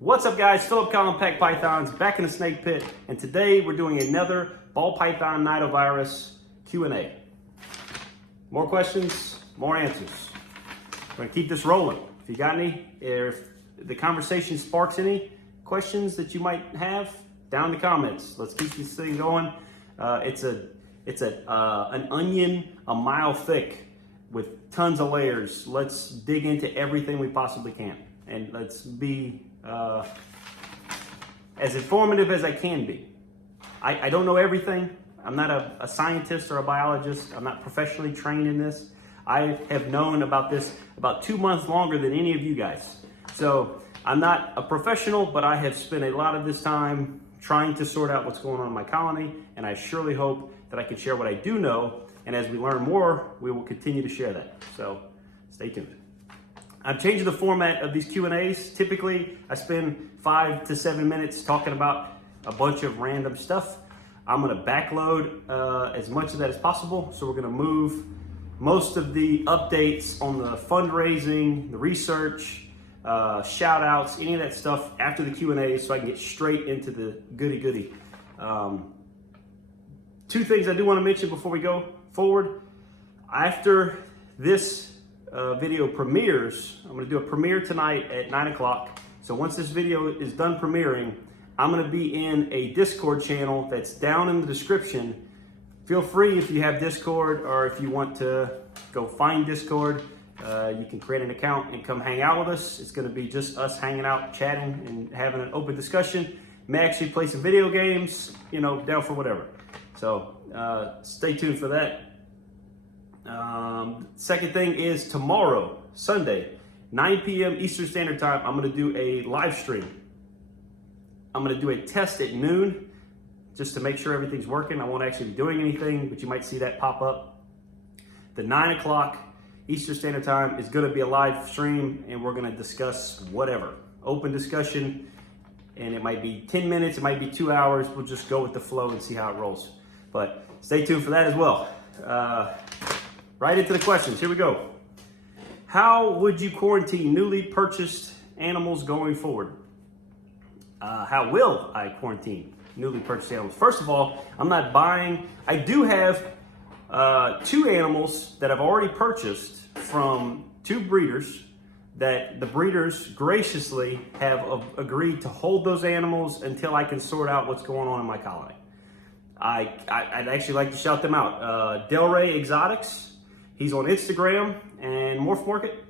What's up, guys? Philip Collin Pack Pythons back in the snake pit, and today we're doing another ball python nidovirus Q&A. More questions, more answers. We're gonna keep this rolling. If you got any, if the conversation sparks any questions that you might have, down in the comments. Let's keep this thing going. It's an onion a mile thick with tons of layers. Let's dig into everything we possibly can, and let's be as informative as I can be. I don't know everything. I'm not a scientist or a biologist. I'm not professionally trained in this. I have known about this about 2 months longer than any of you guys. So I'm not a professional, but I have spent a lot of this time trying to sort out what's going on in my colony, and I surely hope that I can share what I do know, and as we learn more, we will continue to share that. So stay tuned. I'm changing the format of these Q&As. Typically, I spend 5 to 7 minutes talking about a bunch of random stuff. I'm gonna backload as much of that as possible. So we're gonna move most of the updates on the fundraising, the research, shout outs, any of that stuff after the Q&A, so I can get straight into the goody. Two things I do wanna mention before we go forward. After this video premieres, I'm gonna do a premiere tonight at 9 o'clock. So once this video is done premiering, I'm gonna be in a Discord channel that's down in the description. Feel free, if you have Discord or if you want to go find Discord, you can create an account and come hang out with us. It's gonna be just us hanging out, chatting, and having an open discussion. May actually play some video games, you know, down for whatever. So stay tuned for that. Second thing is tomorrow, Sunday, 9 p.m. Eastern Standard Time, I'm gonna do a live stream. I'm gonna do a test at noon just to make sure everything's working. I won't actually be doing anything, but you might see that pop up. The 9 o'clock Eastern Standard Time is gonna be a live stream, and we're gonna discuss whatever. Open discussion, and it might be 10 minutes, it might be 2 hours. We'll just go with the flow and see how it rolls. But stay tuned for that as well. Right into the questions, here we go. How would you quarantine newly purchased animals going forward? How will I quarantine newly purchased animals? First of all, I'm not buying. I do have 2 animals that I've already purchased from 2 breeders that the breeders graciously have agreed to hold those animals until I can sort out what's going on in my colony. I'd actually like to shout them out. Delray Exotics, he's on Instagram and Morph Market,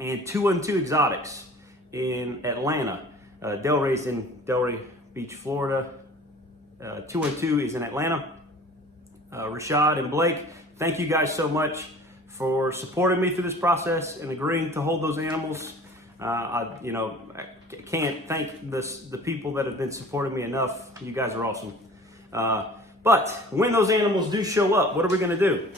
and 212 Exotics in Atlanta. Delray's in Delray Beach, Florida. 212 is in Atlanta. Rashad and Blake, thank you guys so much for supporting me through this process and agreeing to hold those animals. I can't thank the people that have been supporting me enough. You guys are awesome. But when those animals do show up, what are we gonna do?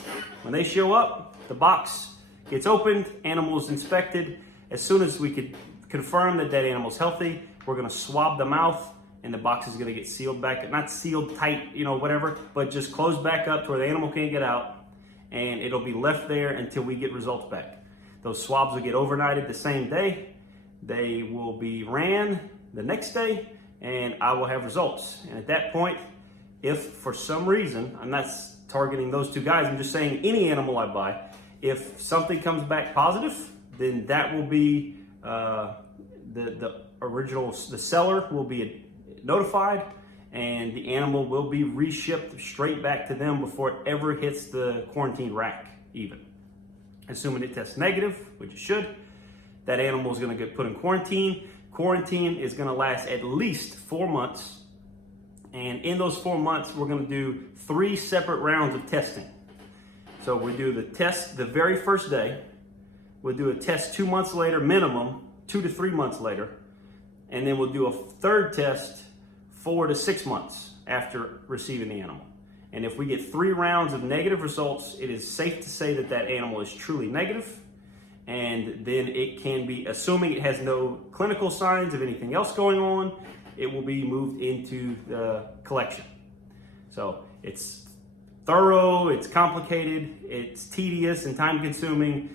When they show up, the box gets opened, animals inspected. As soon as we could confirm that that animal's healthy, we're gonna swab the mouth, and the box is gonna get sealed back, not sealed tight, whatever, but just closed back up to where the animal can't get out, and it'll be left there until we get results back. Those swabs will get overnighted the same day. They will be ran the next day, and I will have results. And at that point, if for some reason, I'm not targeting those 2 guys, I'm just saying any animal I buy, if something comes back positive, then that will be the seller will be notified, and the animal will be reshipped straight back to them before it ever hits the quarantine rack even. Assuming it tests negative, which it should, that animal is gonna get put in quarantine. Quarantine is gonna last at least 4 months. And in those 4 months, we're gonna do 3 separate rounds of testing. So we do the test the very first day. We'll do a test 2 months later, minimum, 2 to 3 months later. And then we'll do a third test 4 to 6 months after receiving the animal. And if we get 3 rounds of negative results, it is safe to say that that animal is truly negative. And then it can be, assuming it has no clinical signs of anything else going on, it will be moved into the collection. So it's thorough, it's complicated, it's tedious and time consuming,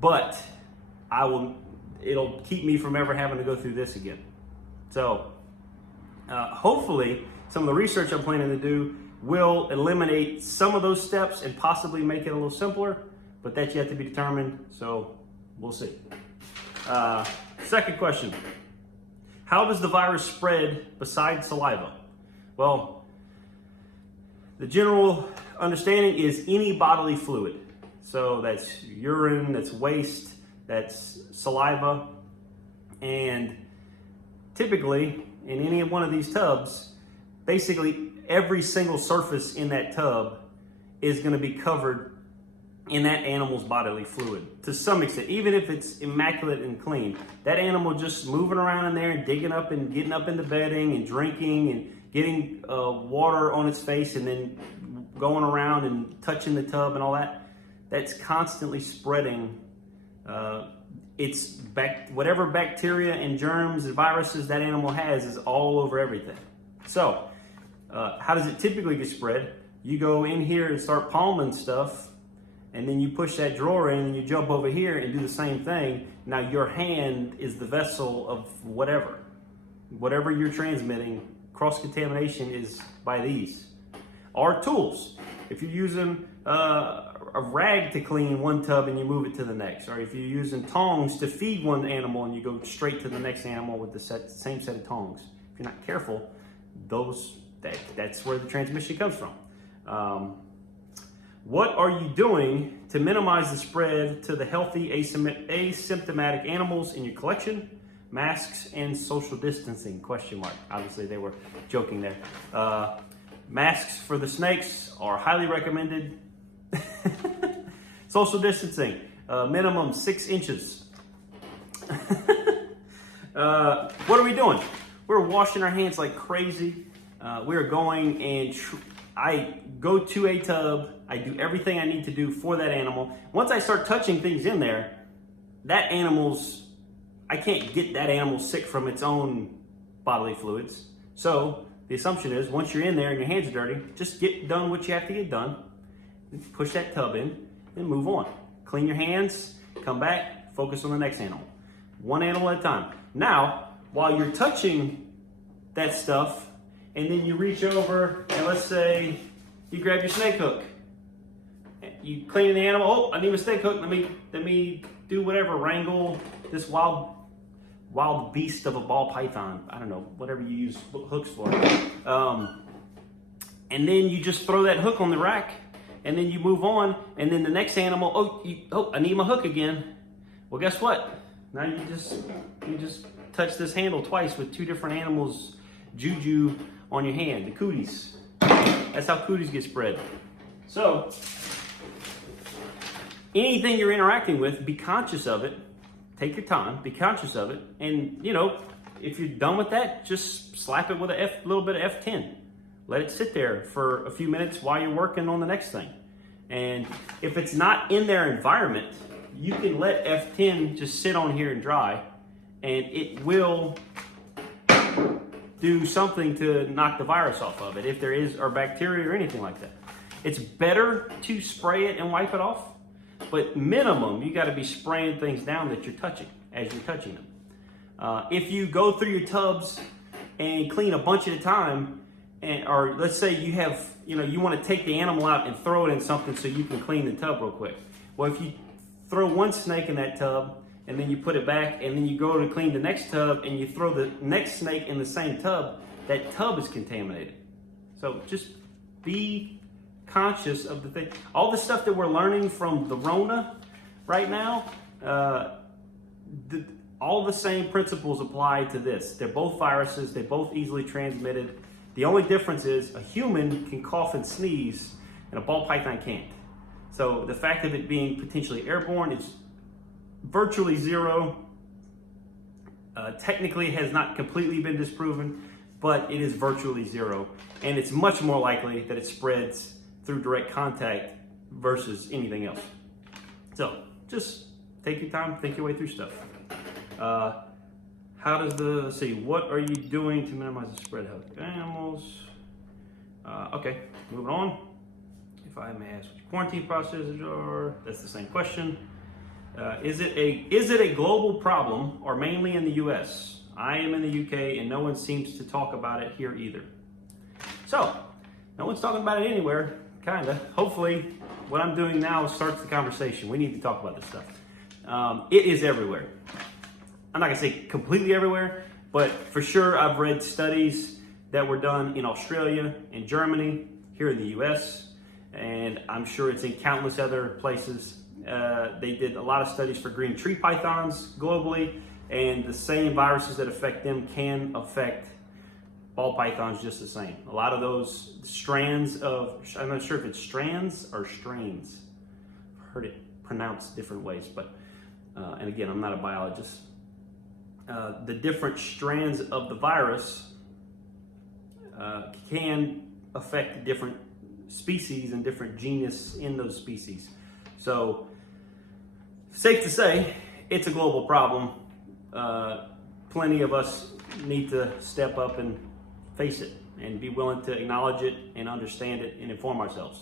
but it'll keep me from ever having to go through this again. So hopefully some of the research I'm planning to do will eliminate some of those steps and possibly make it a little simpler, but that's yet to be determined, so we'll see. Second question, how does the virus spread besides saliva? Well, the general understanding is any bodily fluid. So that's urine, that's waste, that's saliva, and typically in any one of these tubs, basically every single surface in that tub is going to be covered in that animal's bodily fluid to some extent. Even if it's immaculate and clean, that animal just moving around in there and digging up and getting up into bedding and drinking and getting water on its face and then going around and touching the tub and all that, that's constantly spreading whatever bacteria and germs and viruses that animal has is all over everything. So how does it typically get spread? You go in here and start palming stuff, and then you push that drawer in and you jump over here and do the same thing. Now your hand is the vessel of whatever you're transmitting. Cross-contamination is by these. Or tools. If you're using a rag to clean one tub and you move it to the next, or if you're using tongs to feed one animal and you go straight to the next animal with the same set of tongs, if you're not careful, that's where the transmission comes from. What are you doing to minimize the spread to the healthy asymptomatic animals in your collection? Masks and social distancing, ? Obviously they were joking there. Masks for the snakes are highly recommended. Social distancing, minimum 6 inches. What are we doing? We're washing our hands like crazy. We're going and I go to a tub. I do everything I need to do for that animal. Once I start touching things in there, I can't get that animal sick from its own bodily fluids. So the assumption is once you're in there and your hands are dirty, just get done what you have to get done. Push that tub in and move on. Clean your hands, come back, focus on the next animal. One animal at a time. Now, while you're touching that stuff, and then you reach over and let's say you grab your snake hook. You clean the animal. Oh, I need a snake hook. Let me do whatever, wrangle this wild beast of a ball python. I don't know, whatever you use hooks for. And then you just throw that hook on the rack, and then you move on, and then the next animal, I need my hook again. Well, guess what? Now you just touch this handle twice with 2 different animals' juju on your hand, the cooties. That's how cooties get spread. So, anything you're interacting with, be conscious of it. Take your time, be conscious of it, and if you're done with that, just slap it with a little bit of F10. Let it sit there for a few minutes while you're working on the next thing. And if it's not in their environment, you can let F10 just sit on here and dry, and it will do something to knock the virus off of it, if there is, or bacteria or anything like that. It's better to spray it and wipe it off, but minimum, you gotta be spraying things down that you're touching as you're touching them. If you go through your tubs and clean a bunch at a time, or let's say you have, you wanna take the animal out and throw it in something so you can clean the tub real quick. Well, if you throw one snake in that tub and then you put it back and then you go to clean the next tub and you throw the next snake in the same tub, that tub is contaminated. So just be conscious of the thing. All the stuff that we're learning from the Rona right now, all the same principles apply to this. They're both viruses, they're both easily transmitted. The only difference is a human can cough and sneeze and a ball python can't. So the fact of it being potentially airborne is virtually zero. Technically has not completely been disproven, but it is virtually zero. And it's much more likely that it spreads through direct contact versus anything else. So just take your time, think your way through stuff. Let's see, what are you doing to minimize the spread of animals? Okay, moving on. If I may ask what your quarantine processes are, that's the same question. Is it a global problem or mainly in the US? I am in the UK and no one seems to talk about it here either. So, no one's talking about it anywhere, kinda. Hopefully, what I'm doing now starts the conversation. We need to talk about this stuff. It is everywhere. I'm not gonna say completely everywhere, but for sure I've read studies that were done in Australia, in Germany, here in the US, and I'm sure it's in countless other places. They did a lot of studies for green tree pythons globally, and the same viruses that affect them can affect ball pythons just the same. A lot of those strands of, I'm not sure if it's strands or strains. I've heard it pronounced different ways, but, and again, I'm not a biologist. The different strands of the virus can affect different species and different genus in those species. So, safe to say, it's a global problem. Plenty of us need to step up and face it and be willing to acknowledge it and understand it and inform ourselves.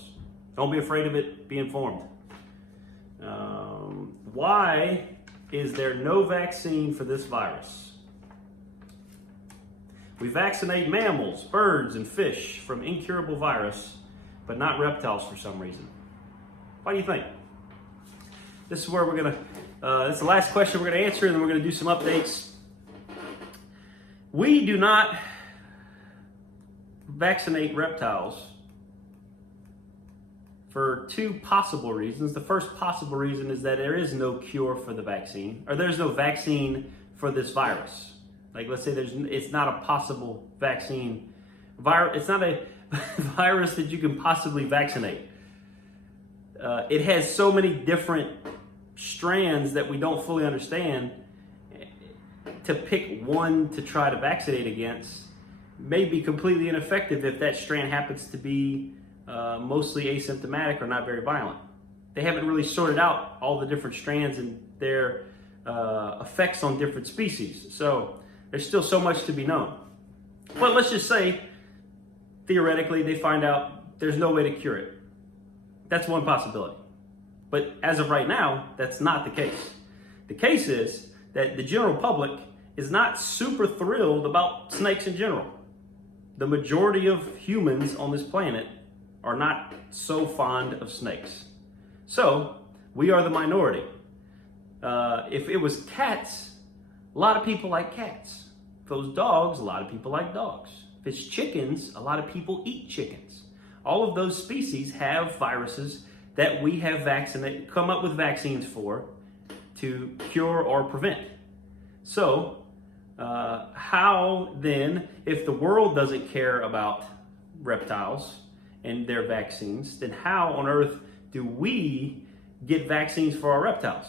Don't be afraid of it, be informed. Why is there no vaccine for this virus? We vaccinate mammals, birds, and fish from incurable virus, but not reptiles for some reason. Why do you think? This is where we're gonna, this is the last question we're gonna answer, and then we're gonna do some updates. We do not vaccinate reptiles for two possible reasons. The first possible reason is that there is no cure for the vaccine, or there's no vaccine for this virus. Like, let's say it's not a possible vaccine. It's not a virus that you can possibly vaccinate. It has so many different strands that we don't fully understand. To pick one to try to vaccinate against may be completely ineffective if that strand happens to be mostly asymptomatic or not very violent. They haven't really sorted out all the different strands and their effects on different species. So there's still so much to be known. But let's just say, theoretically, they find out there's no way to cure it. That's one possibility. But as of right now, that's not the case. The case is that the general public is not super thrilled about snakes in general. The majority of humans on this planet are not so fond of snakes. So, we are the minority. If it was cats, a lot of people like cats. If it was dogs, a lot of people like dogs. If it's chickens, a lot of people eat chickens. All of those species have viruses that we have come up with vaccines for to cure or prevent. So, how then, if the world doesn't care about reptiles and their vaccines, then how on earth do we get vaccines for our reptiles?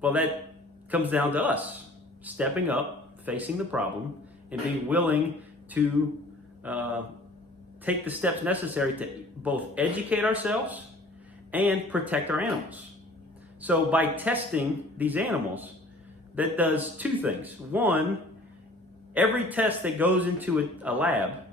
Well, that comes down to us stepping up, facing the problem, and being willing to take the steps necessary to both educate ourselves and protect our animals. So by testing these animals, that does two things. One, every test that goes into a lab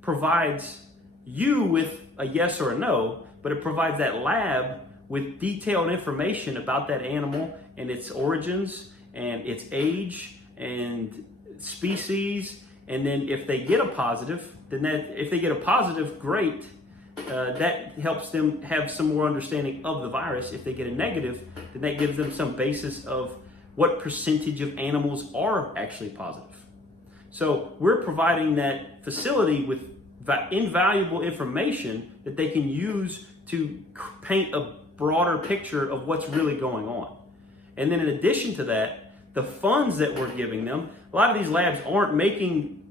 provides you with a yes or a no, but it provides that lab with detailed information about that animal and its origins and its age and species. And then if they get a positive, if they get a positive, great. That helps them have some more understanding of the virus. If they get a negative, then that gives them some basis of what percentage of animals are actually positive. So we're providing that facility with invaluable information that they can use to paint a broader picture of what's really going on. And then in addition to that, the funds that we're giving them, a lot of these labs aren't making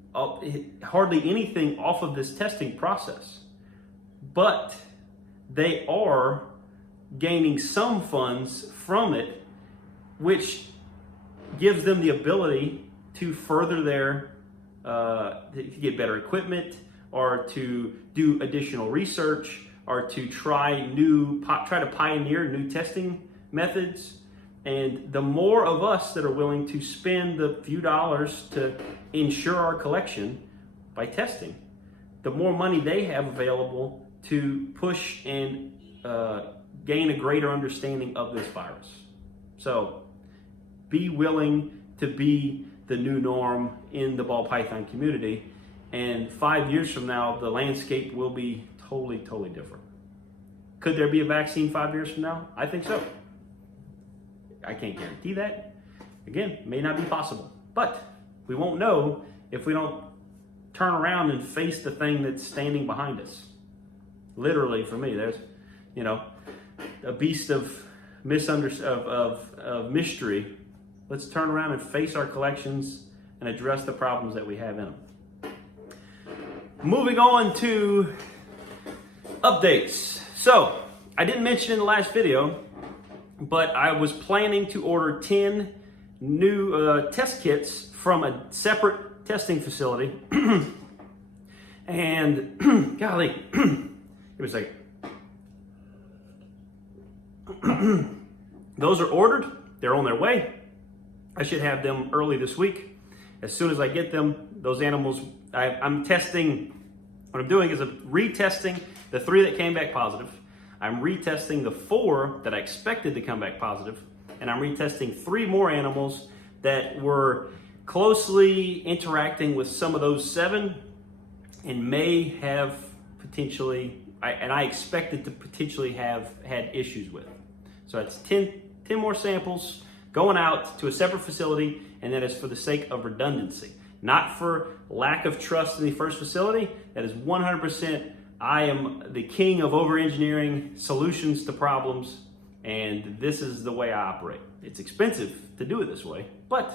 hardly anything off of this testing process, but they are gaining some funds from it, which gives them the ability to further their, to get better equipment, or to do additional research, or to try to pioneer new testing methods. And the more of us that are willing to spend the few dollars to ensure our collection by testing, the more money they have available to push and gain a greater understanding of this virus. So be willing to be the new norm in the ball python community. And 5 years from now, the landscape will be totally, totally different. Could there be a vaccine 5 years from now? I think so. I can't guarantee that. Again, may not be possible. But we won't know if we don't turn around and face the thing that's standing behind us. Literally, for me, there's, you know, a beast of mystery. Let's turn around and face our collections and address the problems that we have in them. Moving on to updates. So, I didn't mention in the last video, but I was planning to order 10 new test kits from a separate testing facility. And, golly, give me a second. Those are ordered. They're on their way. I should have them early this week. As soon as I get them, those animals, I'm testing. What I'm doing is I'm retesting the 3 that came back positive. I'm retesting the 4 that I expected to come back positive. And I'm retesting 3 more animals that were closely interacting with some of those 7 and may have potentially, I expected to potentially have had issues with. So that's 10 more samples going out to a separate facility, and that is for the sake of redundancy. Not for lack of trust in the first facility. That is 100%, I am the king of over-engineering solutions to problems, and this is the way I operate. It's expensive to do it this way, but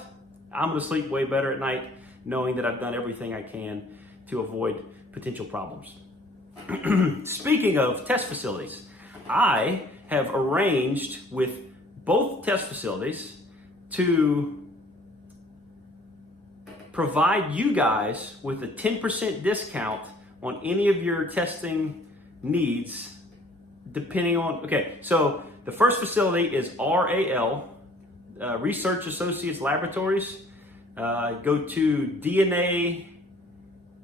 I'm gonna sleep way better at night knowing that I've done everything I can to avoid potential problems. Speaking of test facilities, I have arranged with both test facilities to provide you guys with a 10% discount on any of your testing needs, depending on, okay, so the first facility is RAL, Research Associates Laboratories. Go to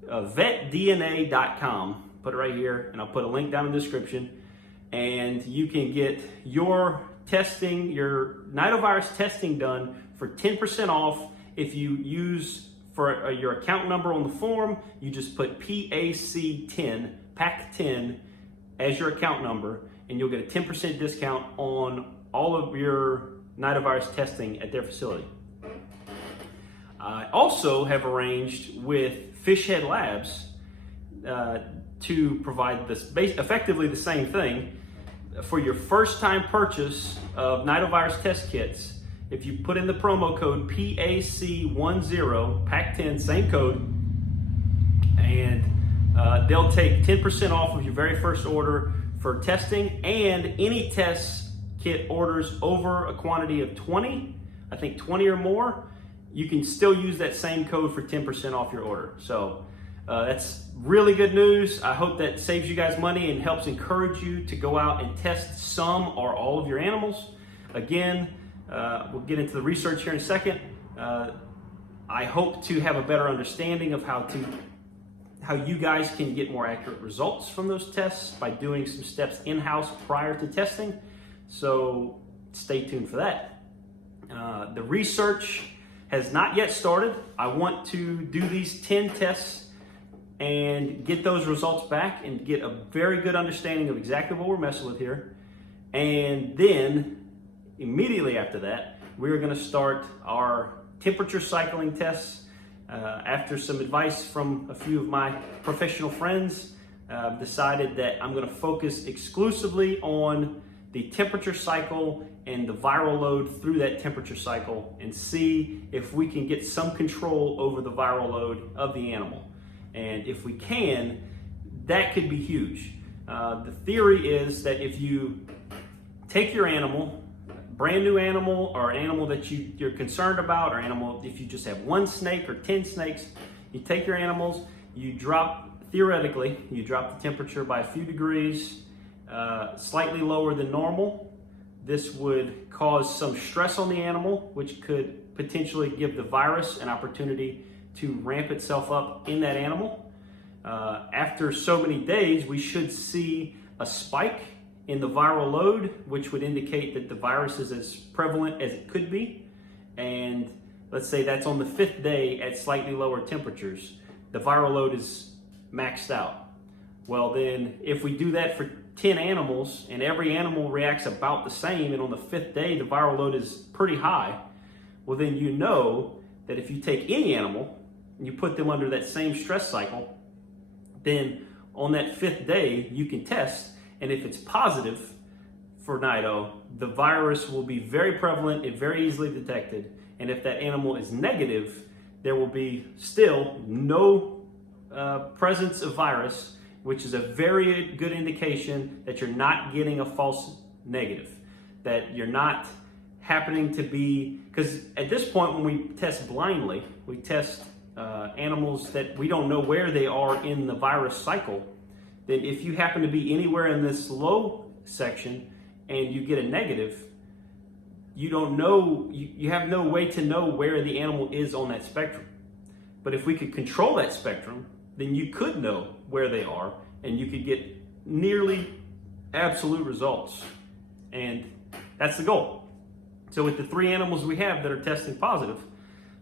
vetdna.com, put it right here, and I'll put a link down in the description, and you can get your testing, your Nidovirus testing done for 10% off. If you use for your account number on the form, you just put PAC10, PAC10 as your account number, and you'll get a 10% discount on all of your Nidovirus testing at their facility. I also have arranged with Fishhead Labs to provide this effectively the same thing for your first time purchase of Nidovirus test kits. If you put in the promo code PAC10, PAC10, same code, and they'll take 10% off of your very first order for testing, and any test kit orders over a quantity of 20, I think 20 or more, you can still use that same code for 10% off your order. So that's really good news. I hope that saves you guys money and helps encourage you to go out and test some or all of your animals. Again, we'll get into the research here in a second. I hope to have a better understanding of how you guys can get more accurate results from those tests by doing some steps in-house prior to testing. So stay tuned for that. The research has not yet started. I want to do these 10 tests and get those results back and get a very good understanding of exactly what we're messing with here. And then immediately after that, we're gonna start our temperature cycling tests. After some advice from a few of my professional friends, I've decided that I'm gonna focus exclusively on the temperature cycle and the viral load through that temperature cycle and see if we can get some control over the viral load of the animal. And if we can, that could be huge. The theory is that if you take your animal, brand new animal, or an animal that you're concerned about, or animal, if you just have 1 snake or 10 snakes, you take your animals, theoretically, you drop the temperature by a few degrees, slightly lower than normal. This would cause some stress on the animal, which could potentially give the virus an opportunity to ramp itself up in that animal. After so many days, we should see a spike in the viral load, which would indicate that the virus is as prevalent as it could be. And let's say that's on the 5th day at slightly lower temperatures, the viral load is maxed out. Well, then if we do that for 10 animals and every animal reacts about the same, and on the 5th day the viral load is pretty high, well then you know that if you take any animal and you put them under that same stress cycle, then on that 5th day you can test, and if it's positive for Nido, the virus will be very prevalent and very easily detected. And if that animal is negative, there will be still no presence of virus, which is a very good indication that you're not getting a false negative, that you're not happening to be, because at this point when we test blindly, we test animals that we don't know where they are in the virus cycle, then if you happen to be anywhere in this low section and you get a negative, you don't know, you have no way to know where the animal is on that spectrum. But if we could control that spectrum, then you could know where they are and you could get nearly absolute results. And that's the goal. So with the 3 animals we have that are testing positive,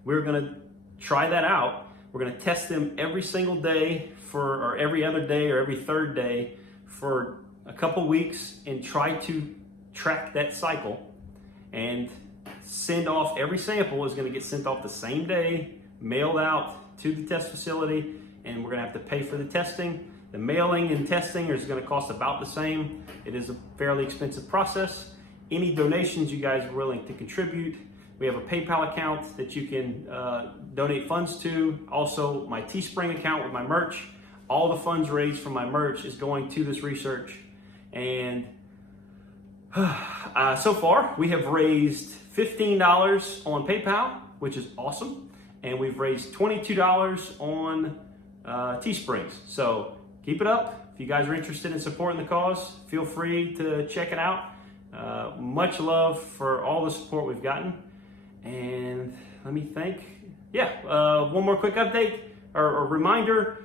we're gonna try that out. We're gonna test them every single day or every other day or every 3rd day for a couple weeks and try to track that cycle and send off. Every sample is gonna get sent off the same day, mailed out to the test facility, and we're gonna have to pay for the testing. The mailing and testing is gonna cost about the same. It is a fairly expensive process. Any donations you guys are willing to contribute, we have a PayPal account that you can donate funds to. Also, my Teespring account with my merch. All the funds raised from my merch is going to this research. And so far, we have raised $15 on PayPal, which is awesome. And we've raised $22 on Teesprings. So keep it up. If you guys are interested in supporting the cause, feel free to check it out. Much love for all the support we've gotten. And let me think. One more quick update or probably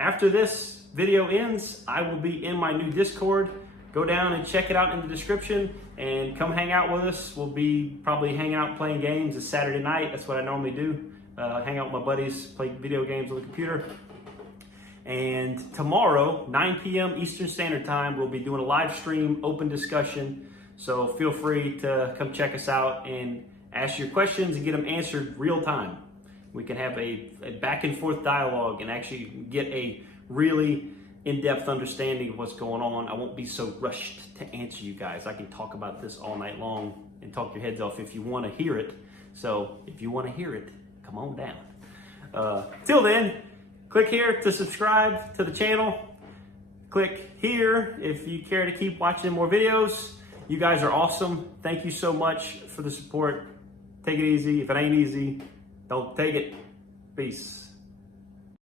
after this video ends, I will be in my new Discord. Go down and check it out in the description and come hang out with us. We'll be probably hanging out playing games. It's Saturday night. That's what I normally do. Hang out with my buddies, play video games on the computer. And tomorrow, 9 p.m. Eastern Standard Time, we'll be doing a live stream, open discussion. So feel free to come check us out and ask your questions and get them answered real time. We can have a back and forth dialogue and actually get a really in-depth understanding of what's going on. I won't be so rushed to answer you guys. I can talk about this all night long and talk your heads off if you want to hear it. So if you want to hear it, come on down. Till then, click here to subscribe to the channel. Click here if you care to keep watching more videos. You guys are awesome. Thank you so much for the support. Take it easy. If it ain't easy, don't take it. Peace.